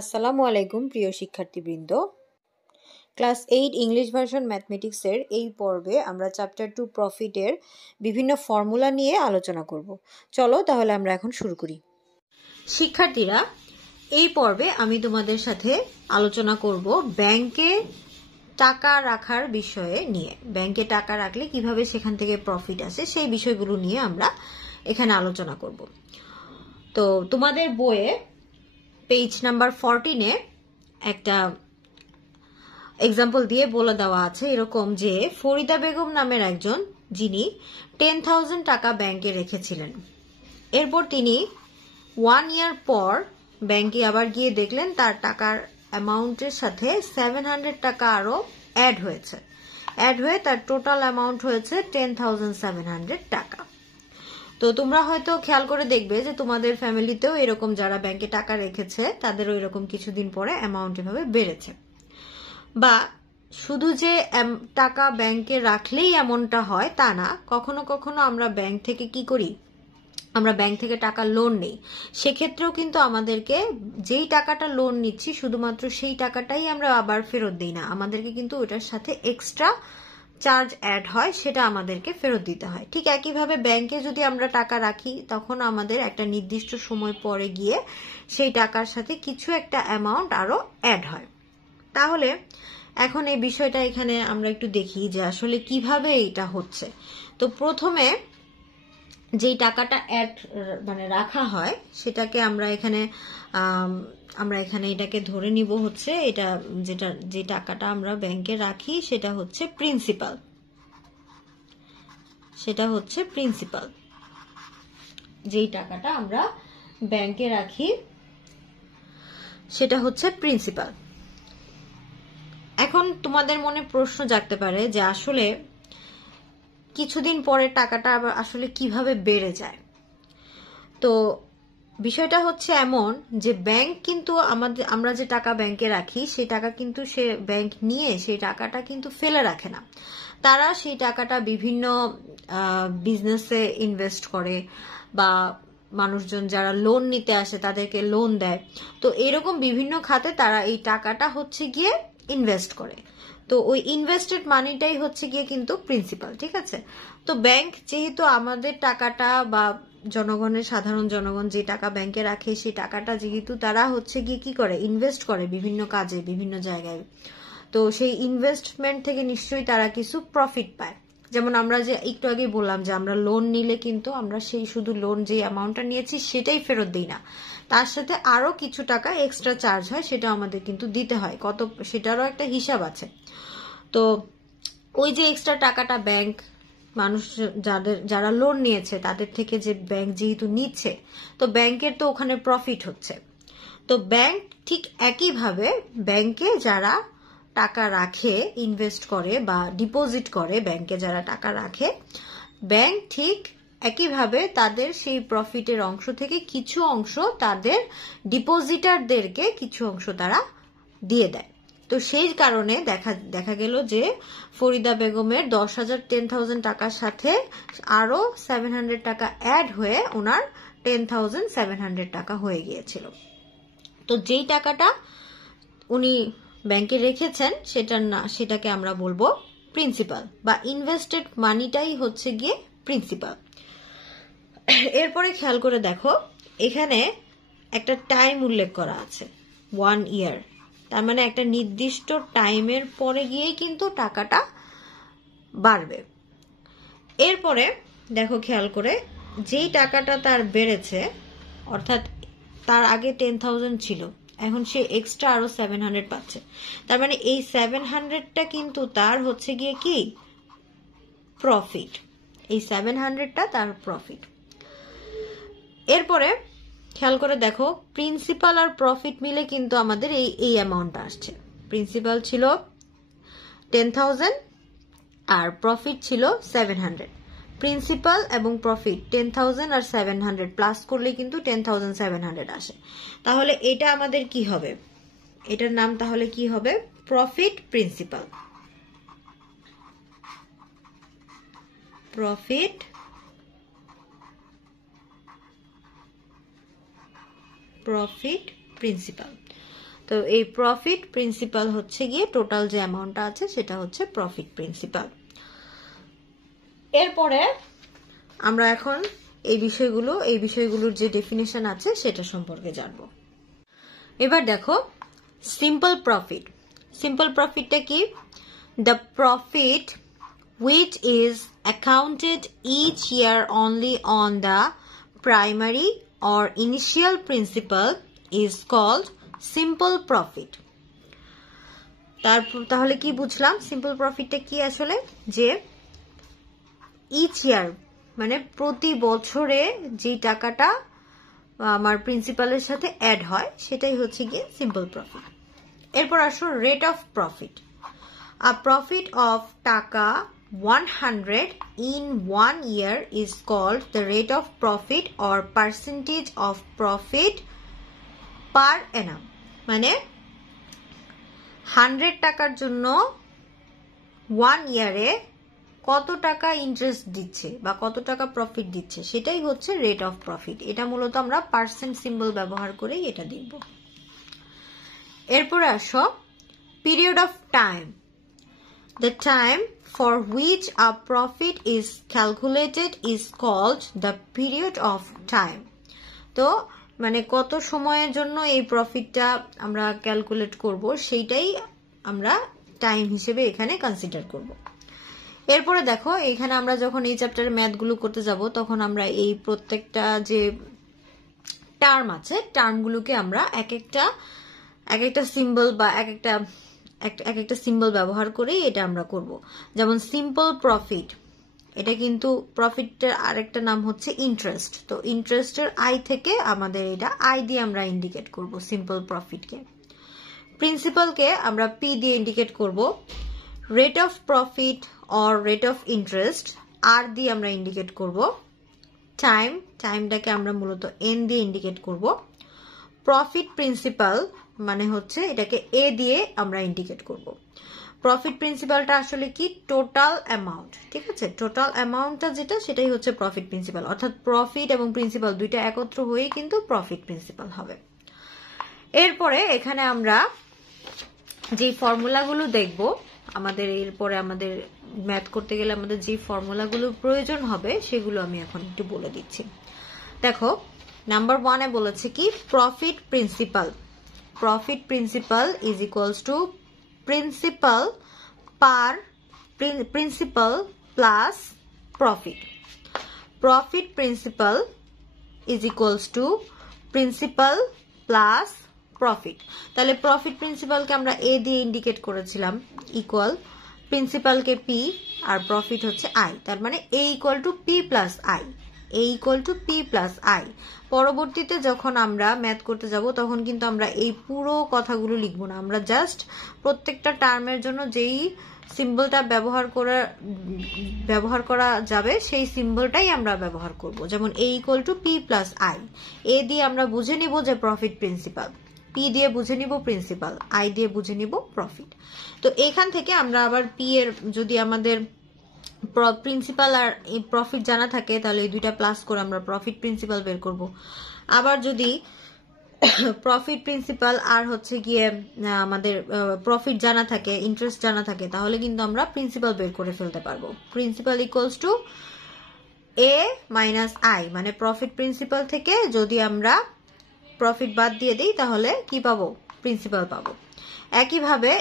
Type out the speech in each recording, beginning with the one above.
আসসালামু আলাইকুম প্রিয় শিক্ষার্থীবৃন্দ। ক্লাস 8 ইংলিশ ভার্সন ম্যাথমেটিক্সের এই পর্বে আমরা চ্যাপ্টার 2 প্রফিটের বিভিন্ন ফর্মুলা নিয়ে আলোচনা করব। চলো তাহলে আমরা এখন শুরু করি। শিক্ষার্থীরা, এই পর্বে আমি তোমাদের সাথে আলোচনা করব ব্যাংকে টাকা রাখার বিষয়ে নিয়ে। ব্যাংকে টাকা রাখলে কিভাবে সেখান থেকে প্রফিট আসে সেই বিষয়গুলো নিয়ে আমরা এখানে আলোচনা করব। তো তোমাদের বইয়ে পেজ নাম্বার 14-এ একটা এক্সাম্পল দিয়ে বলে দেওয়া আছে এরকম যে ফরিদা বেগম নামের একজন যিনি 10,000 টাকা ব্যাংকে রেখেছিলেন। এরপর তিনি 1 ইয়ার পর ব্যাংকে আবার গিয়ে দেখলেন তার টাকার অ্যামাউন্টের সাথে 700 টাকা আরো অ্যাড হয়ে তার টোটাল অ্যামাউন্ট হয়েছে 10,700 টাকা। তো তোমরা হয়তো খেয়াল করে দেখবে যে তোমাদের ফ্যামিলিতেও এরকম যারা ব্যাংকে টাকা রেখেছে তাদেরও এরকম কিছুদিন পরে অ্যামাউন্ট এভাবে বেড়েছে। বা শুধু যে টাকা ব্যাংকে রাখলেই এমনটা হয় তা না, কখনো কখনো আমরা ব্যাংক থেকে কি করি, আমরা ব্যাংক থেকে টাকা লোন নেই। সেক্ষেত্রেও কিন্তু আমাদেরকে যেই টাকাটা লোন নিচ্ছি শুধুমাত্র সেই টাকাটাই আমরা আবার ফেরত দিই না, আমাদেরকে কিন্তু ওটার সাথে এক্সট্রা চার্জ অ্যাড হয়, সেটা আমাদেরকে ফেরত দিতে হয়। ঠিক একইভাবে ব্যাংকে যদি আমরা টাকা রাখি তখন আমাদের একটা নির্দিষ্ট সময় পরে গিয়ে সেই টাকার সাথে কিছু একটা অ্যামাউন্ট আরো অ্যাড হয়। তাহলে এখন এই বিষয়টা এখানে আমরা একটু দেখি যে আসলে কিভাবে এটা হচ্ছে। তো প্রথমে যেই টাকাটা রাখা হয় সেটাকে আমরা এখানে এটাকে ধরে নিব হচ্ছে এটা যে টাকাটা আমরা ব্যাংকে রাখি সেটা হচ্ছে প্রিন্সিপাল। যেই টাকাটা আমরা ব্যাংকে রাখি সেটা হচ্ছে প্রিন্সিপাল। এখন তোমাদের মনে প্রশ্ন জাগতে পারে যে আসলে কিছুদিন পরে টাকাটা আবার আসলে কিভাবে বেড়ে যায়। তো বিষয়টা হচ্ছে এমন যে ব্যাংক কিন্তু আমরা যে টাকা ব্যাংকে রাখি সেই টাকা কিন্তু সে ব্যাংক নিয়ে সেই টাকাটা কিন্তু ফেলে রাখে না। তারা সেই টাকাটা বিভিন্ন বিজনেসে ইনভেস্ট করে বা মানুষজন যারা লোন নিতে আসে তাদেরকে লোন দেয়। তো এরকম বিভিন্ন খাতে তারা এই টাকাটা হচ্ছে গিয়ে ইনভেস্ট করে। তো ওই ইনভেস্টেড মানিটাই হচ্ছে গিয়ে কিন্তু প্রিন্সিপাল, ঠিক আছে। তো ব্যাংক যেহেতু আমাদের টাকাটা বা সাধারণ জনগণ যে টাকা ব্যাংকে রাখে সেই টাকাটা যেহেতু তারা হচ্ছে গিয়ে কি করে ইনভেস্ট করে বিভিন্ন কাজে বিভিন্ন জায়গায়, তো সেই ইনভেস্টমেন্ট থেকে নিশ্চয়ই তারা কিছু প্রফিট পায়। যেমন আমরা যে একটু আগে বললাম যে আমরা লোন নিলে কিন্তু আমরা সেই শুধু লোন যে অ্যামাউন্টটা নিয়েছি সেটাই ফেরত দিই না, তার সাথে আরো কিছু টাকা এক্সট্রা চার্জ হয়, সেটা আমাদের কিন্তু দিতে হয়, কত সেটারও একটা হিসাব আছে। তো ওই যে এক্সট্রা টাকাটা ব্যাংক মানুষ যারা লোন নিয়েছে তাদের থেকে যে ব্যাংক যেহেতু নিচ্ছে, তো ব্যাংকের তো ওখানে প্রফিট হচ্ছে। তো ব্যাংক ঠিক একইভাবে ব্যাংকে যারা টাকা রাখে, ইনভেস্ট করে বা ডিপোজিট করে, ব্যাংকে যারা টাকা রাখে, ব্যাংক ঠিক একইভাবে তাদের সেই প্রফিটের অংশ থেকে কিছু অংশ তাদের ডিপোজিটারদেরকে কিছু অংশ তারা দিয়ে দেয়। তো সেই কারণে দেখা গেল যে ফরিদা বেগমের 10,000 টাকার সাথে আরো 700 টাকা অ্যাড হয়ে ওনার 10,700 টাকা হয়ে গিয়েছিল। তো যেই টাকাটা উনি ব্যাংকে রেখেছেন সেটাকে আমরা বলবো প্রিন্সিপাল বা ইনভেস্টেড মানিটাই হচ্ছে গিয়ে প্রিন্সিপাল। এরপরে খেয়াল করে দেখো এখানে একটা টাইম উল্লেখ করা আছে 1 ইয়ার, তার মানে একটা নির্দিষ্ট টাইমের পরে গিয়েই কিন্তু টাকাটা বাড়বে। এরপরে দেখো খেয়াল করে যেই টাকাটা তার বেড়েছে, অর্থাৎ তার আগে 10,000 ছিল, এখন সে এক্সট্রা আরো 700 পাচ্ছে, তার মানে এই 700টা কিন্তু তার হচ্ছে গিয়ে কি প্রফিট, এই 700টা তার প্রফিট। এরপরে খেয়াল করে দেখো প্রিন্সিপাল আর প্রফিট মিলে কিন্তু আমাদের এই অ্যামাউন্টটা আসছে। প্রিন্সিপাল ছিল 10,000 আর প্রফিট ছিল 700। প্রিন্সিপাল এবং প্রফিট 10,000 আর 700 প্লাস করলে কিন্তু 10,700 আসে। তাহলে এটা আমাদের কি হবে, এটার নাম তাহলে কি হবে, প্রফিট প্রিন্সিপাল। Profit principal. তো এই প্রফিট প্রিন্সিপাল হচ্ছে গিয়ে টোটাল যে অ্যামাউন্টটা আছে সেটা হচ্ছে প্রফিট প্রিন্সিপাল। এরপরে আমরা এখন এই বিষয়গুলোর যে ডেফিনেশন আছে সেটা সম্পর্কে জানবো। এবার দেখো সিম্পল প্রফিট। সিম্পল প্রফিটটা কি? The profit which is accounted each year only on the primary or initial principal is called simple profit. তাহলে কি বুঝলাম? সিম্পল প্রফিটটা কি আসলে? যে each year মানে প্রতি বছরে যে টাকাটা আমার প্রিন্সিপালের সাথে অ্যাড হয় সেটাই হচ্ছে গিয়ে সিম্পল প্রফিট। এরপর আসো rate of profit. A profit of টাকা 100 in 1 year is called the rate of profit or percentage of profit per annum. মানে 100 টাকার জন্য 1 ইয়ারে কত টাকা ইন্টারেস্ট দিচ্ছে বা কত টাকা প্রফিট দিচ্ছে সেটাই হচ্ছে রেট অফ প্রফিট। এটা মূলত আমরা পার্সেন্ট সিম্বল ব্যবহার করেই এটা দেখব। এরপর আসো period of time. The time for which a profit is calculated is called the period of time. তো মানে কত সময়ের জন্য এই প্রফিটটা আমরা ক্যালকুলেট করব সেইটাই আমরা টাইম হিসেবে এখানে কনসিডার করব। এরপরে দেখো এখানে আমরা যখন এই চ্যাপ্টারে ম্যাথগুলো করতে যাব তখন আমরা এই প্রত্যেকটা যে টার্ম আছে টার্মগুলোকে আমরা এক একটা সিম্বল বা এক একটা সিম্বল ব্যবহার করে এটা আমরা করব। যেমন সিম্পল প্রফিট, এটা কিন্তু প্রফিটের আরেকটা নাম হচ্ছে ইন্টারেস্ট। তো ইন্টারেস্টের আই থেকে আমাদের এটা আই দিয়ে আমরা ইন্ডিকেট করব সিম্পল প্রফিটকে। প্রিন্সিপালকে আমরা পি দিয়ে ইন্ডিকেট করব। Rate of profit or rate of interest আর দিয়ে আমরা ইন্ডিকেট করব। টাইমটাকে আমরা মূলত এন দিয়ে ইন্ডিকেট করব। প্রফিট প্রিন্সিপাল মানে হচ্ছে এটাকে এ দিয়ে আমরা ইন্ডিকেট করব। প্রফিট প্রিন্সিপালটা আসলে কি? টোটাল অ্যামাউন্ট, ঠিক আছে? টোটাল অ্যামাউন্টটা যেটা সেটাই হচ্ছে প্রফিট প্রিন্সিপাল, অর্থাৎ প্রফিট এবং প্রিন্সিপাল দুইটা একত্র হয়ে কিন্তু প্রফিট প্রিন্সিপাল হবে। এরপরে এখানে আমরা যে ফর্মুলাগুলো দেখব, আমাদের এরপরে আমাদের ম্যাথ করতে গেলে আমাদের যে ফর্মুলাগুলো প্রয়োজন হবে সেগুলো আমি এখন একটু বলে দিচ্ছি। দেখো নাম্বার 1-এ বলেছে কি profit principal. Profit principal is equals to principal plus profit. Profit principal is equals to principal plus profit. তাহলে প্রফিট প্রিন্সিপালকে আমরা এ দিয়ে ইন্ডিকেট করেছিলাম, ইকুয়াল প্রিন্সিপালকে পি আর প্রফিট হচ্ছে আই, তার মানে A equal to P plus I. A equal to P plus I. পরবর্তীতে যখন আমরা ম্যাথ করতে যাব তখন কিন্তু আমরা এই পুরো কথাগুলো লিখবো না, আমরা জাস্ট প্রত্যেকটা টার্মের জন্য যেই সিম্বলটা ব্যবহার করা যাবে সেই সিম্বলটাই আমরা ব্যবহার করব। যেমন A equal to P plus I. A দিয়ে আমরা বুঝে নিব যে প্রফিট প্রিন্সিপাল, পি দিয়ে বুঝে নিব প্রিন্সিপাল, আই দিয়ে বুঝে নিব প্রফিট। তো এখান থেকে আমরা আবার পি এর যদি আমাদের প্রিন্সিপাল আর প্রফিট জানা থাকে তাহলে এই দুইটা প্লাস করে আমরা প্রফিট প্রিন্সিপাল বের করব। আবার যদি প্রফিট প্রিন্সিপাল আর হচ্ছে গিয়ে আমাদের প্রফিট জানা থাকে, ইন্টারেস্ট জানা থাকে, তাহলে কিন্তু আমরা প্রিন্সিপাল বের করে ফেলতে পারবো। Principal equals two A minus I, মানে প্রফিট প্রিন্সিপাল থেকে যদি আমরা প্রফিট বাদ দিয়ে দিই তাহলে কি পাবো? প্রিন্সিপাল পাবো। একইভাবে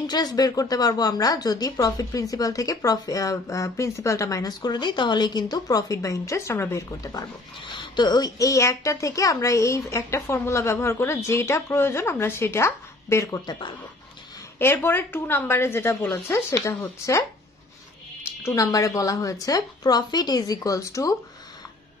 ইন্টারেস্ট বের করতে পারবো আমরা যদি প্রফিট প্রিন্সিপাল থেকে প্রিন্সিপালটা মাইনাস করে দিই, তাহলে কিন্তু প্রফিট বা ইন্টারেস্ট আমরা বের করতে পারবো। তো এই একটা থেকে আমরা এই একটা ফর্মুলা ব্যবহার করে যেটা প্রয়োজন আমরা সেটা বের করতে পারবো। এরপরে 2 নাম্বারে যেটা বলেছে সেটা হচ্ছে 2 নাম্বারে বলা হয়েছে প্রফিট ইজ ইকুয়ালস টু,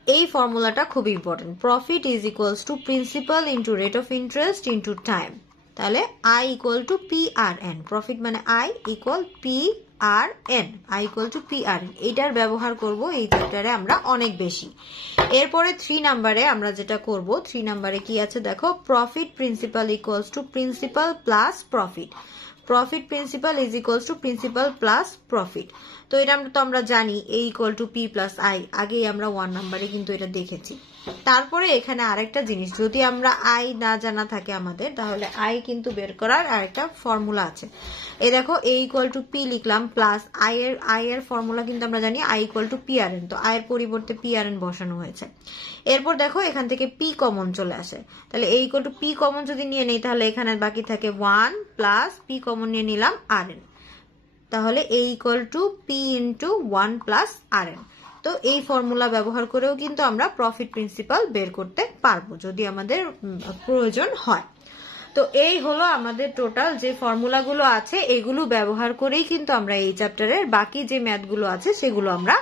এই ফর্মুলাটা খুব important, profit is equals to principal into rate of interest into time. তাহলে I equal to P R N, profit মানে I equal P R N, I equal to P R N. এইটার ব্যবহার করব এই চ্যাপ্টারে আমরা অনেক বেশি। এরপরে 3 নাম্বারে আমরা যেটা করব, 3 নাম্বারে কি আছে দেখো, profit principal equals to principal plus profit. Profit principal is equals to principal plus profit. তো এটা আমরা জানি A equal to P plus I, আগেই আমরা 1 নাম্বারে কিন্তু এটা দেখেছি। তারপরে এখানে আরেকটা জিনিস, যদি আমরা আই না জানা থাকে আমাদের, তাহলে আই কিন্তু বের করার আরেকটা ফর্মুলা আছে। এই দেখো a ইকুয়াল টু পি লিখলাম, প্লাস আই এর ফর্মুলা কিন্তু আমরা জানি I equal to P R N, তো আই এর পরিবর্তে পি আর এন বসানো হয়েছে। এরপর দেখো এখান থেকে পি কমন চলে আসে, তাহলে a equal to P common যদি নিয়ে নেই, তাহলে এখানে বাকি থাকে 1 প্লাস পি কমন নিয়ে নিলাম আর এন, তাহলে a equal to P into 1 plus R N. তো এই ফর্মুলা ব্যবহার করেও কিন্তু আমরা প্রফিট প্রিন্সিপাল বের করতে পারবো যদি আমাদের প্রয়োজন হয়। তো এই হলো আমাদের টোটাল যে ফর্মুলাগুলো আছে, এগুলো ব্যবহার করেই কিন্তু আমরা এই চ্যাপ্টারের বাকি যে ম্যাথগুলো আছে সেগুলো আমরা